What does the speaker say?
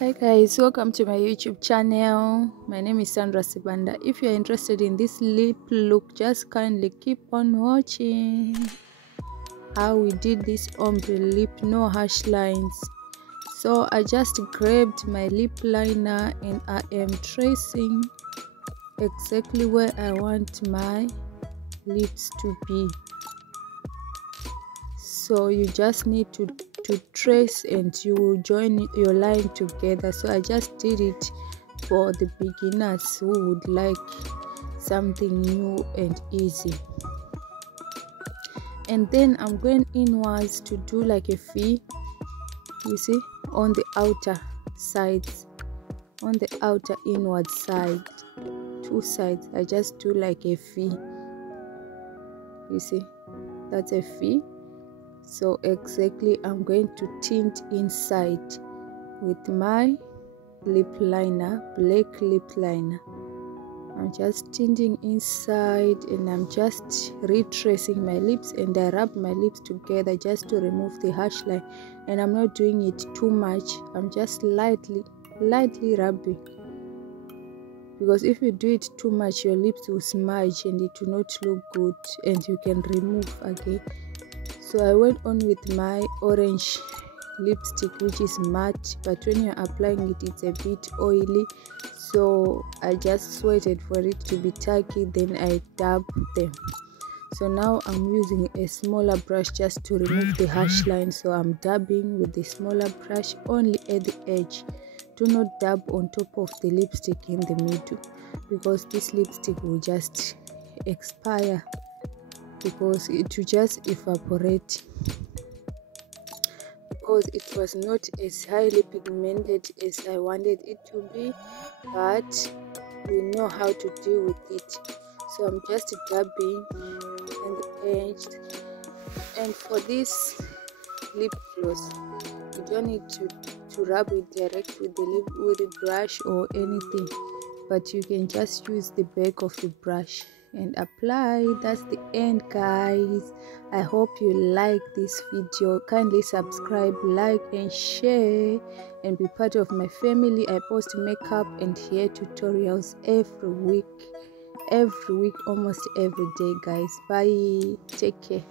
Hi guys, welcome to my YouTube channel. My name is Sandra Sibanda. If you're interested in this lip look, just kindly keep on watching how we did this ombre lip, no harsh lines. So I just grabbed my lip liner and I am tracing exactly where I want my lips to be. So you just need to trace and you will join your line together. So I just did it for the beginners who would like something new and easy. And then I'm going inwards to do like a V, you see, on the outer sides, on the outer inward side, two sides. I just do like a V, you see, that's a V. So exactly I'm going to tint inside with my lip liner, black lip liner. I'm just tinting inside and I'm just retracing my lips, and I rub my lips together just to remove the harsh line. And I'm not doing it too much, I'm just lightly rubbing, because if you do it too much your lips will smudge and it will not look good and you can remove again. So I went on with my orange lipstick, which is matte, but when you're applying it it's a bit oily, so I just waited for it to be tacky, then I dab them. So now I'm using a smaller brush just to remove the harsh line. So I'm dabbing with the smaller brush only at the edge. Do not dab on top of the lipstick in the middle, because this lipstick will just expire, because it will just evaporate, because it was not as highly pigmented as I wanted it to be, but we know how to deal with it. So I'm just dabbing on the edge. And for this lip gloss, you don't need to rub it direct with the brush or anything, but you can just use the back of the brush and apply. That's the end, guys. I hope you like this video. Kindly subscribe, like and share, and be part of my family. I post makeup and hair tutorials every week, almost every day, guys. Bye, take care.